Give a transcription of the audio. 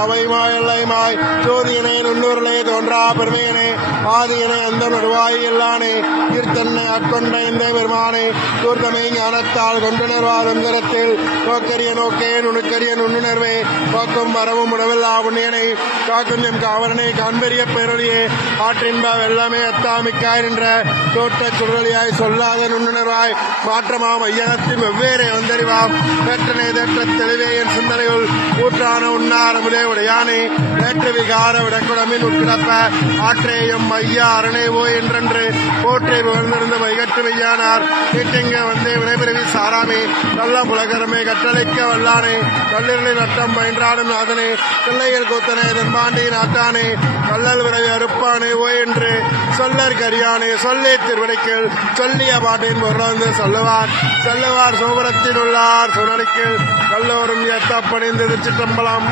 அவைமாய் எல்லைமாய் ஜோதியனே நுண்ணுருளே தோன்றா பெருமையனே ஆதியனே அந்த நடுவாய் எல்லானே கீர்த்தன்னை அக்கொண்ட இந்த பெருமானே தூர்த்தமை ஞானத்தால் கொண்டுணர்வாதம் கரத்தில் நோக்கரிய நோக்கே நுணுக்கரிய நுண்ணுணர்வே காக்கும் மரமும் உணவில்லா புண்ணியனை காக்கும் எம் காவலனை காண்பெரிய பேரொழியே ஆற்றின்ப வெள்ளமே அத்தாமிக்காய் என்ற தோட்ட சுழலியாய் சொல்லாத நுண்ணுணர்வாய் மாற்றமாம் ஐயகத்தின் வெவ்வேறு வந்தறிவாம் வேற்றனை தேற்ற தெளிவே என் சிந்தனையுள் ஊற்றான உண்ணாரமுதே உடையானே நேற்று விகார விடக்குடமின் உட்கிடப்ப ஆற்றேயம் ஐயா அரணேவோ என்றென்று போற்றை புகழ்ந்திருந்த வைகட்டு வையானார் வீட்டெங்க வந்தே வினைபிறவி சாராமே நல்ல புலகரமே கட்டளைக்க வல்லானே கல்லீரலை நட்டம் பயின்றாடும் நாதனே பிள்ளைகள் கூத்தனே தென்பாண்டி நாட்டானே கல்லல் விரைவி அறுப்பானே ஓ என்று சொல்லற் கரியானே சொல்லே திருவடைக்கில் சொல்லிய பாட்டின் பொருளாந்து சொல்லுவார் சோபரத்தில் உள்ளார் சுனரிக்கில் கல்லோரும் ஏத்தப்பணிந்து சிற்றம்பலம்.